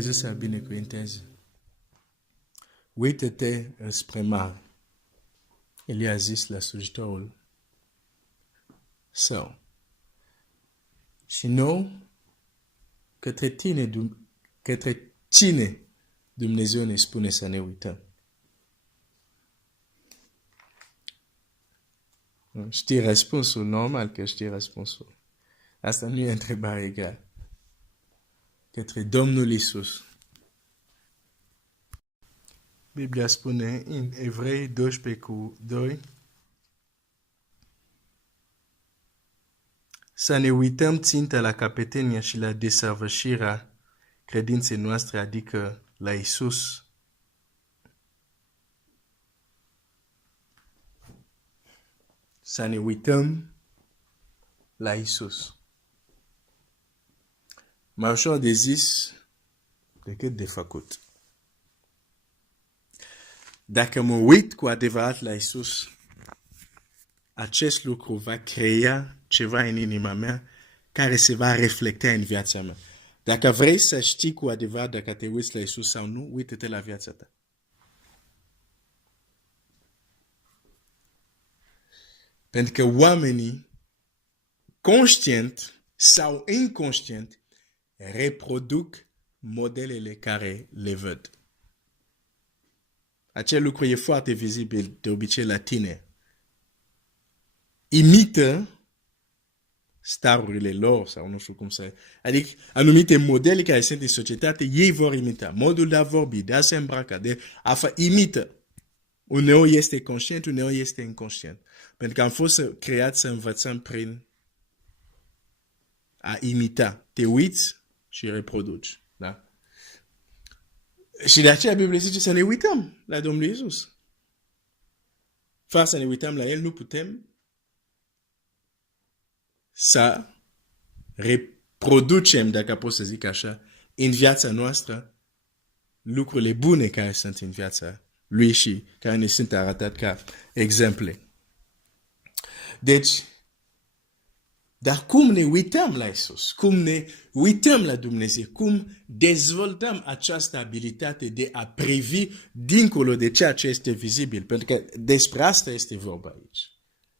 Dumnezeu să binecuvinteze. Uită-te spre mare. El i-a zis la slujitorul său. Și nou, către cine Dumnezeu ne spune să ne uităm? Știi răspunsul? Normal că știi răspunsul. Asta nu e întrebare egală. Către Domnul Iisus. Biblia spune în Evrei 12:2 să ne uităm țintă la capetenia și la desăvârșirea credinței noastre, adică la Iisus. Să ne uităm la Iisus. Mai ușor de zis decât de făcut. Dacă mă uit cu adevărat la Iisus, acest lucru va crea ceva în inima mea care se va reflecta în viața mea. Dacă vrei să știi cu adevărat dacă te uiți la Iisus sau nu, uită-te la viața ta. Pentru că oamenii, conștient sau inconștient, reproduc modelele care le văd. Acel lucru e foarte vizibil de obicei la tine. Imită starurile lor sau nu știu cum să... Adică anumite modele care sunt în societate, ei vor imita. Modul de a vorbi, de a se îmbraca, de a imită. Uneori este conștient, uneori este inconștient. Pentru că am fost creați să învățăm prin a imita. Te uiți și reproduci. Da? Și de aceea Biblia zice să ne uităm la Domnul Iisus. Fără să ne uităm la El, nu putem să reproducem, dacă pot să zic așa, în viața noastră lucrurile bune care sunt în viața Lui și care ne sunt arătate ca exemple. Deci, dar cum ne uităm la Iisus? Cum ne uităm la Dumnezeu? Cum dezvoltăm această abilitate de a privi dincolo de ceea ce este vizibil? Pentru că despre asta este vorba aici.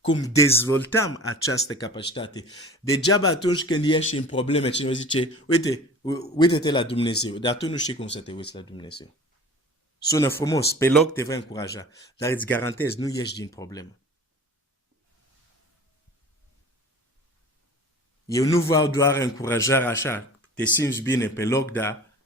Cum dezvoltăm această capacitate? Degeaba atunci când ești în probleme, cineva zice, uite-te la Dumnezeu, dar tu nu știi cum să te uiți la Dumnezeu. Sună frumos, pe loc te vei încuraja, dar îți garantez, nu ești din problemă. Eu nu vreau doar încurajare așa, te simți bine pe loc, dar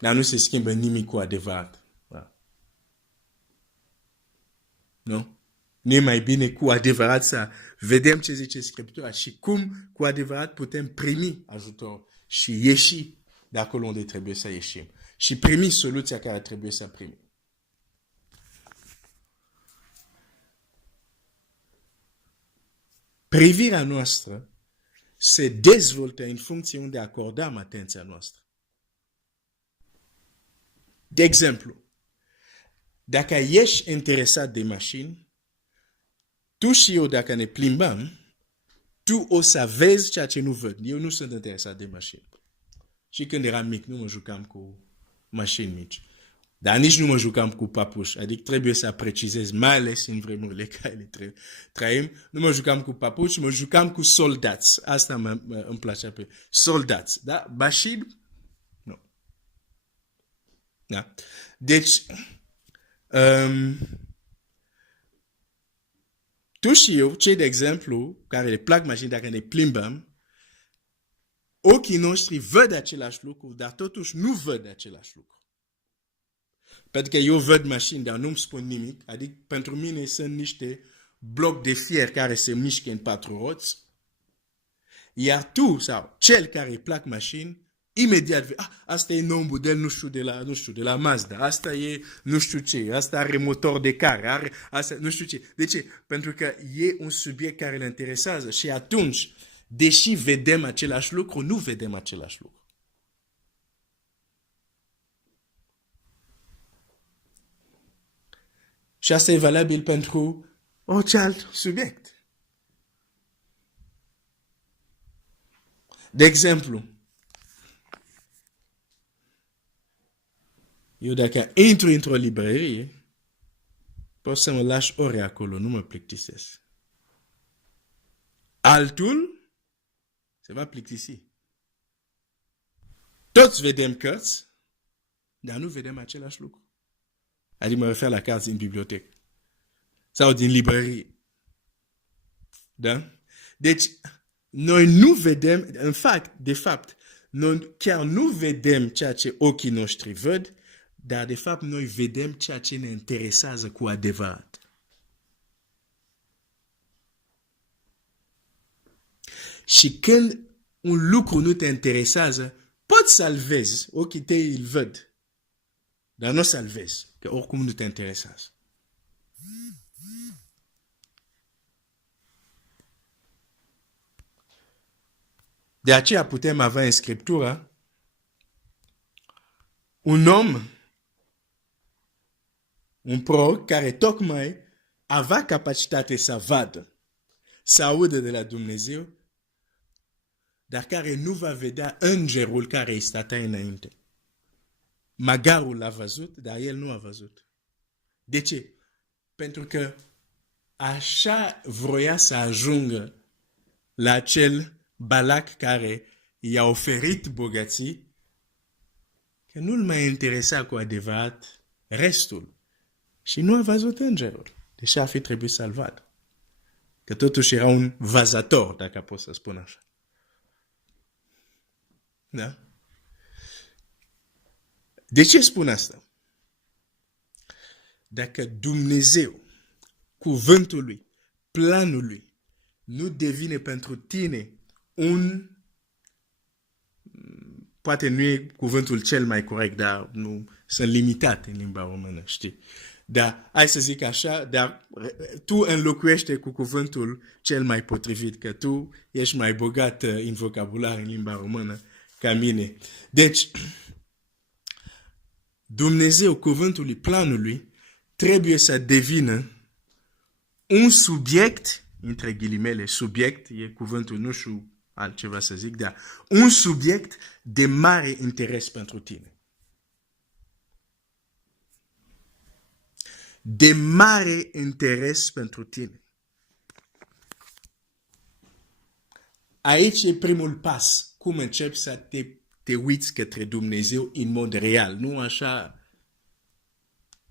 nu se schimbă nimic cu adevărat. Da. Nu? Nu e mai bine cu adevărat să vedem ce zice Scriptura și cum cu adevărat putem primi ajutor și ieși de acolo unde trebuie să ieșim și primi soluția care trebuie să primim. Privirea noastră se dezvoltă în funcție unde acordăm atenția noastră. De exemplu, dacă ești interesat de mașini, tu și eu, dacă ne plimbăm, tu o să vezi ceea ce nu văd. Eu nu sunt interesat de mașini. Și când eram mic, nu mă jucam cu mașini mici. Dar nici nu mă jucam cu papuși. Adică trebuie să precizez, mai ales în vremurile care le trăim. Nu mă jucam cu papuși, mă jucam cu soldați. Asta îmi plăcea pe soldați. Da? Mașini? Nu. Da? Deci, tu și eu, cei de exemplu, care le plac mașini, dacă ne plimbăm, ochii noștri văd același lucru, dar totuși nu văd același lucru. Pentru că eu văd mașini, dar nu-mi spun nimic. Adică pentru mine sunt niște bloc de fier care se mișcă în 4 roți. Iar tu sau cel care îi plac mașini, imediat vezi, asta e nou model, nu știu, de la Mazda, asta e nu știu ce, asta are motor de car, asta nu știu ce. De ce? Pentru că e un subiect care le interesează și atunci, deși vedem același lucru, nu vedem același lucru. Și asta e valabil pentru orice alt subiect. De exemplu, eu dacă intru într-o librărie, pot să mă lași ore acolo, nu mă plictisesc. Altul se va plictisi. Toți vedem cărți, dar nu vedem același lucru. Adică mă refer la cărți din bibliotecă sau din librărie. Da? Deci, noi nu vedem, de fapt, noi chiar nu vedem ceea ce ochii noștri văd, dar de fapt noi vedem ceea ce ne interesează cu adevărat. Și când un lucru nu te interesează, poți să-l vezi, ochii tăi îl văd, dar nu o să-l vezi, că oricum nu te interesează. De aceea putem avea în Scriptură un om, un proroc care tocmai avea capacitate să vadă, să audă de la Dumnezeu, dar care nu va vedea îngerul care îi stătea înainte. Magarul l-a văzut, dar el nu a văzut. De ce? Pentru că așa vroia să ajungă la acel Balac care i-a oferit bogății, că nu-l mai interesa cu adevărat restul. Și nu a văzut îngerul, deși ar fi trebuit să-l vadă. Că totuși era un văzător, dacă pot să spun așa. Da? De ce spun asta? Dacă Dumnezeu, cuvântul lui, planul lui, nu devine pentru tine poate nu e cuvântul cel mai corect, dar nu sunt limitate în limba română, știi? Dar, hai să zic așa, dar tu înlocuiește cu cuvântul cel mai potrivit, că tu ești mai bogat în vocabular în limba română ca mine. Deci, Dumnezeu, cuvântul lui, planul lui, trebuie să devină un subiect, între ghilimele, subiect, e cuvântul, nu știu altceva să zic, dar un subiect de mare interes pentru tine. De mare interes pentru tine. Aici e primul pas. Cum începi să te uiți către Dumnezeu în mod real. Nu așa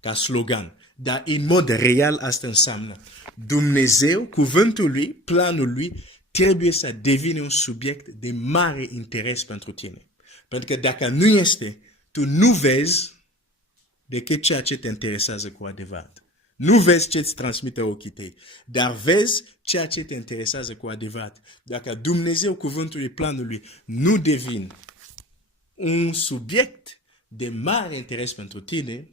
ca slogan. Dar în mod real asta înseamnă. Dumnezeu, cuvântul lui, planul lui, trebuie să devină un subiect de mare interes pentru tine. Pentru că dacă nu este, tu nu vezi decât ceea ce te interesează cu adevărat. Nu vezi ce îți transmite ochii tăi, dar vezi ceea ce te interesează cu adevărat. Dacă Dumnezeu, cuvântul lui, planul lui, nu devin un subiect de mare interes pentru tine,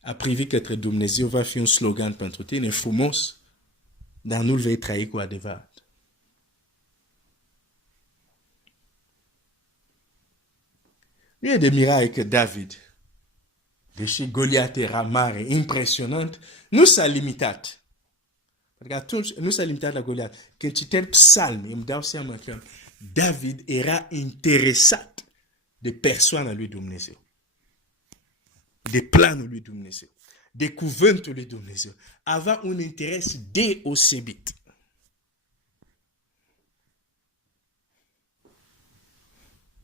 a privi către Dumnezeu va fi un slogan pentru tine frumos, dar nu-l vei trăi cu adevărat. Nu e de mirare că David, deși Goliat era mare, impresionant, nu s-a limitat. Pentru că atunci nu s-a limitat la Goliat. Când citem psalmi, îmi dau seama că David era interesat de persoana lui Dumnezeu, de planul lui Dumnezeu, de cuvântul lui Dumnezeu. Avea un interes deosebit.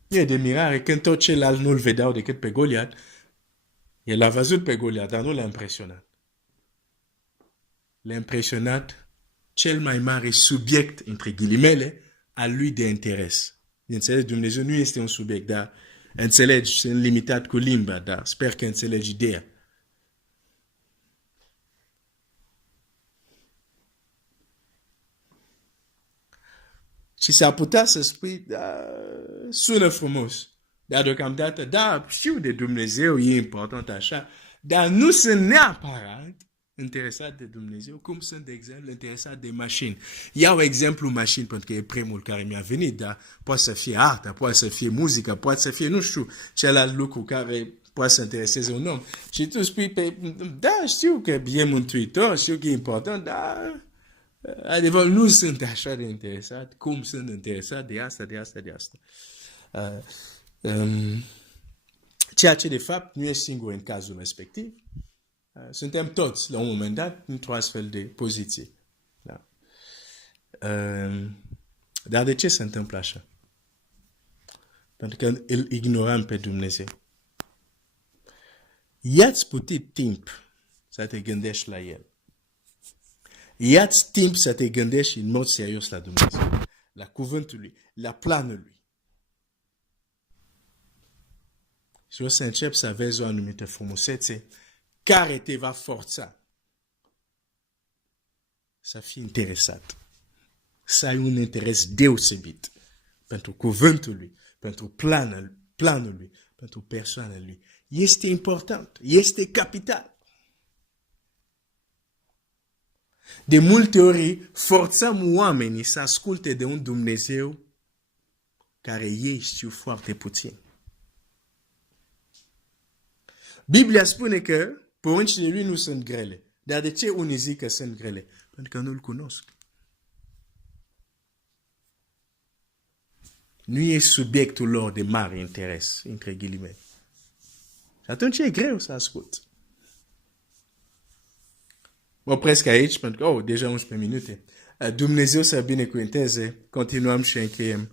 E de mirare când tot celălalt nu-l vedeau decât pe Goliat. El a văzut pe Goliat, dar nu l-a impresionat. L-a impresionat cel mai mare subiect, între ghilimele, al lui de interes. Înțelegi, Dumnezeu nu este un subiect, dar înțelegi, sunt limitat cu limba, dar sper că înțelegi ideea. Și s-ar putea să spui, da, sună frumos, dar deocamdată, da, știu de Dumnezeu, e important așa, dar nu sunt neapărat interesat de Dumnezeu, cum sunt, de exemplu, interesat de mașini. Iau exemplu mașini, pentru că e primul care mi-a venit, dar poate să fie artă, poate să fie muzică, poate să fie, nu știu, celălalt lucru care poate să intereseze un om. Și tu spui, da, știu că e mântuitor, știu că e important, dar Adevăr, nu sunt așa de interesat, cum sunt interesat de asta. Uh, um, Ceea ce de fapt nu e singur în cazul respectiv. Suntem toți, la un moment dat, într-o astfel de poziție. Da. Dar de ce se întâmplă așa? Pentru că îl ignorăm pe Dumnezeu. Ia-ți puțin timp să te gândești la El. Ia-ți timp să te gândești în mod serios la Dumnezeu, la cuvântul Lui, la planul Lui. Și o să începi să vezi o anumită frumusețe care te va forța să fii interesat, să ai un interes deosebit pentru cuvântul Lui, pentru planul Lui, pentru persoana Lui. Este important, este capital. De multe ori forțăm oamenii să asculte de un Dumnezeu care ei știu foarte puțin. Biblia spune că poruncile Lui nu sunt grele. Dar de ce unii zic că sunt grele? Pentru că nu-L cunosc. Nu e subiectul lor de mare interes, între ghilimele. Și atunci e greu să ascult. Mă opresc aici pentru că, deja 11 minute. Dumnezeu să binecuvânteze. Continuăm și încheiem.